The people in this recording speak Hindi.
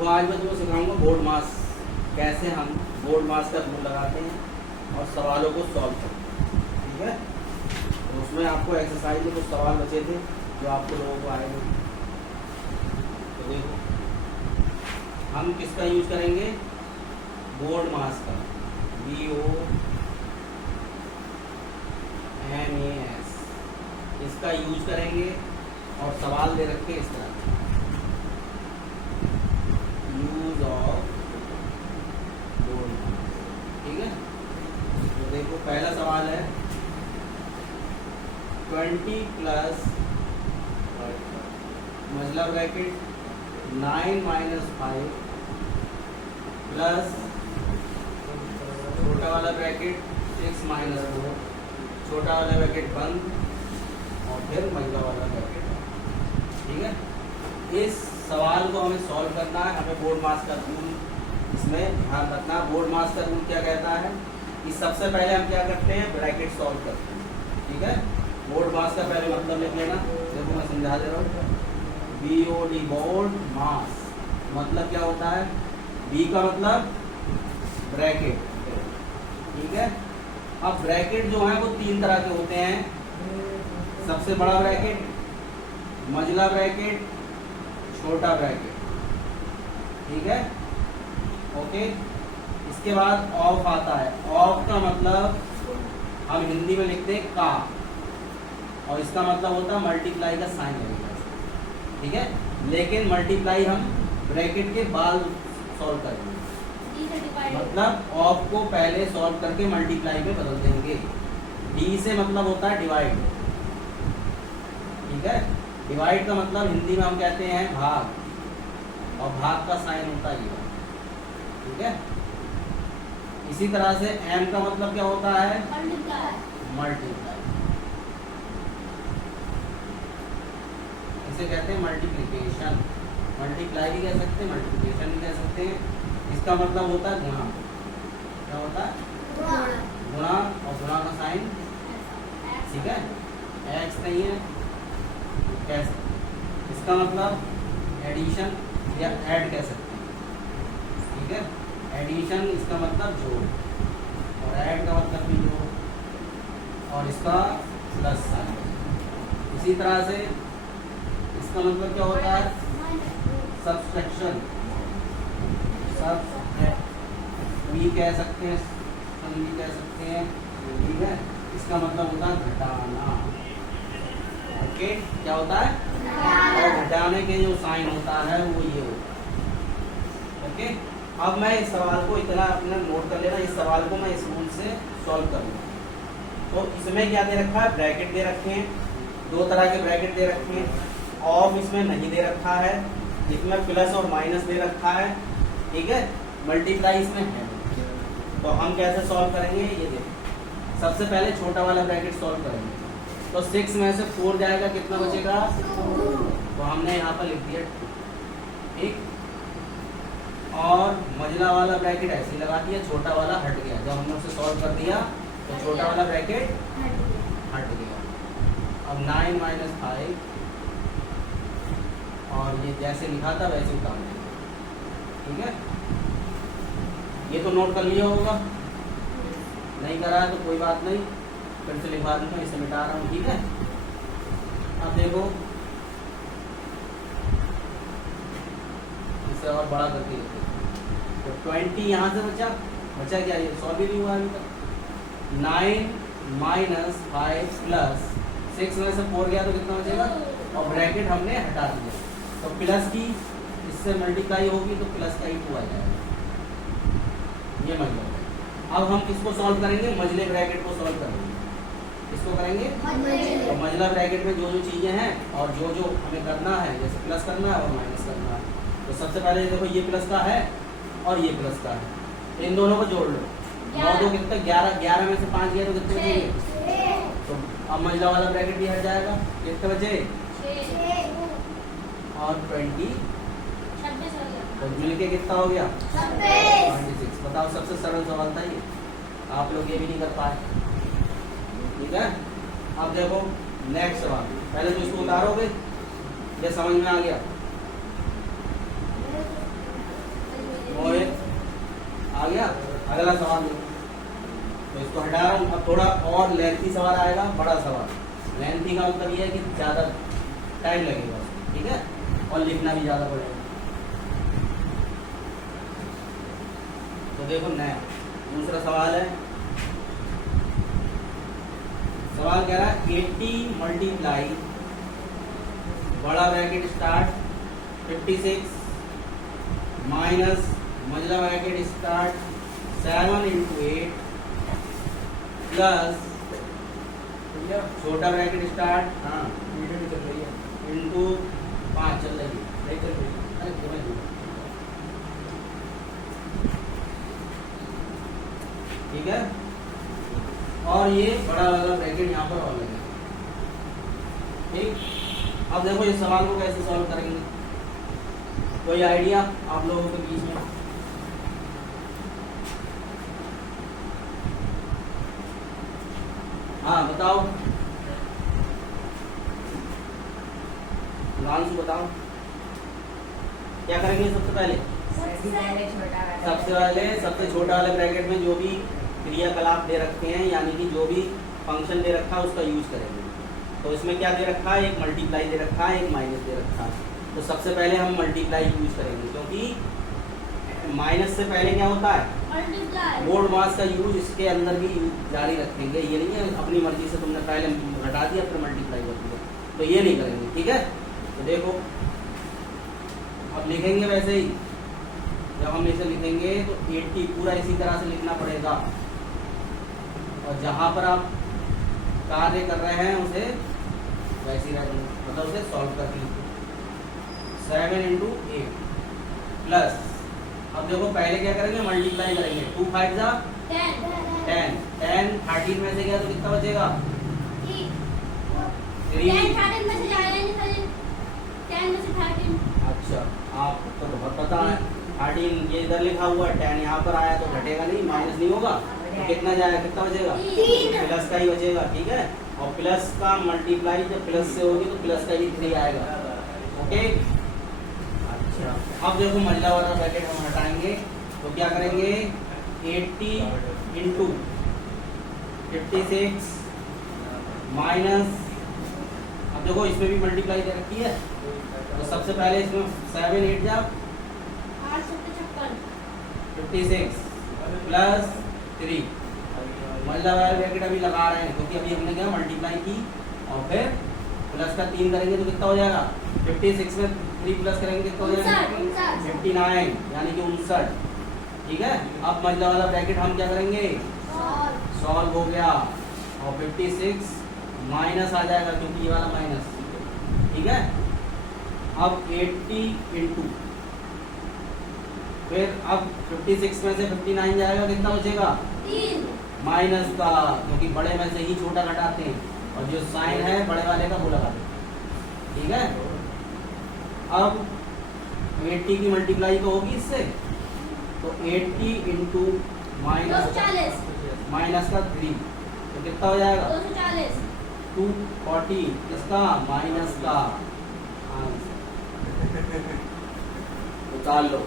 देखो आज मैं तुमको सिखाऊंगा बोर्ड मास, कैसे हम बोर्ड मास का रूल लगाते हैं और सवालों को सॉल्व करते हैं। ठीक है, तो उसमें आपको एक्सरसाइज में कुछ सवाल बचे थे जो आपको लोगों को आएंगे। तो देखो हम किसका यूज करेंगे, बोर्ड मास का, BORDMAS, इसका यूज करेंगे और सवाल दे रखे इस तरह, यूज ऑफ बोर्ड मास। ठीक है, तो देखो पहला सवाल है 20 प्लस मतलब ब्रैकेट 9 - 5 प्लस छोटा वाला ब्रैकेट 6 - 4, छोटा वाला ब्रैकेट बंद और फिर महिला वाला ब्रैकेट। ठीक है, इस सवाल को हमें सॉल्व करना है। हमें बोर्ड मास का रूल इसमें ध्यान रखना। बोर्ड मास का रूल क्या कहता है कि सबसे पहले हम क्या करते हैं, ब्रैकेट सॉल्व करते हैं। ठीक है, बोर्ड मास का पहले मतलब लिख लेना। देखो मैं समझा दे रहा हूँ, BOD बोर्ड मास मतलब क्या होता है, B का मतलब ब्रैकेट। ठीक है, अब ब्रैकेट जो है वो 3 तरह के होते हैं, सबसे बड़ा ब्रैकेट, मझला ब्रैकेट, छोटा ब्रैकेट। ठीक है, ओके। इसके बाद ऑफ आता है। ऑफ का मतलब हम हिंदी में लिखते हैं का, और इसका मतलब होता है मल्टीप्लाई का साइन लगेगा। ठीक है, लेकिन मल्टीप्लाई हम ब्रैकेट के बाद सॉल्व करेंगे, मतलब ऑफ को पहले सॉल्व करके मल्टीप्लाई में बदल देंगे। डी से मतलब होता है डिवाइड। ठीक है, डिवाइड का मतलब हिंदी में हम कहते हैं भाग, और भाग का साइन होता है ये। ठीक है, इसी तरह से एम का मतलब क्या होता है, मल्टीप्लाई। इसे कहते हैं मल्टीप्लिकेशन। मल्टीप्लाई भी कह सकते हैं, मल्टीप्लिकेशन भी कह सकते हैं। इसका मतलब होता है गुणा। क्या होता है, गुणा, और गुणा का साइन। ठीक है, एक्स नहीं है कैसे, इसका मतलब एडिशन या ऐड कह सकते हैं। ठीक है, एडिशन इसका मतलब जोड़, और ऐड का मतलब भी जोड़, और इसका प्लस साइन। इसी तरह से इसका मतलब क्या होता है, सब्सट्रैक्शन, भी कह सकते हैं, भी कह सकते हैं। ठीक है, इसका मतलब होता है घटाना। ओके, क्या होता है, और घटाने के जो साइन होता है वो ये होता है। ओके, अब मैं इस सवाल को इतना अपना नोट कर लेना, इस सवाल को मैं इस रूल से सॉल्व करूँगा। तो इसमें क्या दे रखा है, ब्रैकेट दे रखे हैं, 2 तरह के ब्रैकेट दे रखे हैं। ऑफ इसमें नहीं दे रखा है, इसमें प्लस और माइनस दे रखा है। ठीक है, मल्टीप्लाई इसमें है। तो हम कैसे सॉल्व करेंगे, ये देखो। सबसे पहले छोटा वाला ब्रैकेट सॉल्व करेंगे, तो 6 में से 4 जाएगा, कितना बचेगा, तो हमने यहाँ पर लिख दिया। ठीक, और मझला वाला ब्रैकेट ऐसे ही लगा दिया, छोटा वाला हट गया। जब हमने उसे सॉल्व कर दिया तो छोटा वाला ब्रैकेट हट गया। अब 9 - 5, और ये जैसे लिखा था वैसे उतार देंगे। ठीक है, ये तो नोट कर लिया होगा, नहीं करा है तो कोई बात नहीं, फिर से लिखवा दूंगा, इसे मिटा रहा हूँ। ठीक है, अब देखो इसे और बड़ा करके लिखते हैं। तो 20 यहाँ से बचा क्या, ये सॉल्व ही नहीं हुआ अभी तक। 9 - 5 प्लस 6 में से 4 गया तो कितना बचेगा, और ब्रैकेट हमने हटा दिया, तो प्लस की इससे मल्टीप्लाई होगी तो प्लस का ही 2 आ जाएगा। ये मतलब अब हम किसको सॉल्व करेंगे, मझले ब्रैकेट को सॉल्व करेंगे। किसको करेंगे, तो मझला ब्रैकेट में जो जो चीजें हैं और जो जो हमें करना है, जैसे प्लस करना है और माइनस करना है। तो सबसे पहले देखो ये प्लस का है और ये प्लस का है, तो इन दोनों को जोड़ लो। 9 2 कितने, 11, 11 में से 5 गया तो कितने बचेंगे, तो अब मझला वाला ब्रैकेट भी हट जाएगा, कितने बचे, और 20, तो मिलके कितना हो गया, 26। बताओ, सबसे सरल सवाल था ये, आप लोग ये भी नहीं कर पाए। ठीक है, अब देखो नेक्स्ट सवाल, पहले तो इसको उतारोगे, ये समझ में आ गया। गया। अगला सवाल देखो, तो इसको हटा रहा हूँ। अब थोड़ा और लेंथी सवाल आएगा, बड़ा सवाल। लेंथी का मतलब ये है कि ज़्यादा टाइम लगेगा उसमें, ठीक है, और लिखना भी ज़्यादा पड़ेगा। तो देखो नया दूसरा सवाल है। सवाल कह रहा है 80 मल्टीप्लाई, बड़ा ब्रैकेट स्टार्ट 56 माइनस मझला ब्रैकेट स्टार्ट 7 into 8 प्लस छोटा ब्रैकेट स्टार्ट हाँ वीडियो भी चल रही है। इंटू 5 चल रही है। नहीं चल रही है। अरे समझ लो। ठीक है, और ये बड़ा वाला ब्रैकेट यहाँ पर और लगेगा। ठीक, अब देखो इस सवाल को कैसे सॉल्व करेंगे, कोई आइडिया आप लोगों के बीच में? हाँ बताओ, हिमांशु बताओ क्या करेंगे सबसे पहले? सबसे छोटा वाले ब्रैकेट में जो भी क्रियाकलाप दे रखे हैं, यानी कि जो भी फंक्शन दे रखा है उसका यूज करेंगे। तो इसमें क्या दे रखा है? एक मल्टीप्लाई दे रखा है, एक माइनस दे रखा है। तो सबसे पहले हम मल्टीप्लाई यूज करेंगे, क्योंकि माइनस से पहले क्या होता है? मोड मास का यूज इसके अंदर भी जारी रखेंगे। ये नहीं है अपनी मर्जी से तुमने पहले घटा दिया फिर मल्टीप्लाई कर दिया, तो ये नहीं करेंगे। ठीक है, तो देखो अब लिखेंगे वैसे ही। जब हम इसे लिखेंगे तो 80 पूरा इसी तरह से लिखना पड़ेगा, और जहां पर आप कार्य कर रहे हैं उसे वैसे ही रखेंगे, मतलब उसे सॉल्व कर लीजिए। 7 into 8 प्लस, अब देखो पहले क्या करेंगे? मल्टीप्लाई करेंगे। 2 5 जा 10, 10 13 में से गया तो कितना बचेगा? 3। अच्छा, आपको तो बहुत पता है। 13 ये इधर लिखा हुआ है, 10 यहाँ पर आया तो घटेगा नहीं, माइनस नहीं होगा, तो कितना जाएगा? कितना बचेगा? प्लस का ही बचेगा। ठीक है, और प्लस का मल्टीप्लाई जब प्लस से होगी तो प्लस का ही 3 आएगा। ओके, अच्छा अब देखो मझला वाला ब्रैकेट हम हटाएंगे, तो क्या करेंगे? 80 into 56 माइनस, अब देखो इसमें भी मल्टीप्लाई दे रखी है, तो सबसे पहले इसमें 7 8 जा 56 प्लस 3। मल्ला वाला ब्रैकेट अभी लगा रहे हैं क्योंकि अभी हमने क्या मल्टीप्लाई की, और फिर प्लस का 3 करेंगे तो कितना हो जाएगा? 56 में 3 प्लस करेंगे कितना हो जाएगा? 59, यानी कि 59। ठीक है, अब मल्ला वाला ब्रैकेट हम क्या करेंगे? सॉल्व हो गया, और 56 माइनस आ जाएगा क्योंकि ये वाला माइनस। ठीक है, अब 80 इंटू, फिर अब 56 में से 59 जाएगा, कितना बचेगा? 3 माइनस का, क्योंकि बड़े में से ही छोटा घटाते हैं, और जो साइन है बड़े वाले का वो लगा देते हैं। ठीक है, अब 80 की मल्टीप्लाई तो होगी इससे, तो 80 इंटू माइनस का 3, तो कितना हो जाएगा? 240। इसका माइनस का निकाल लो।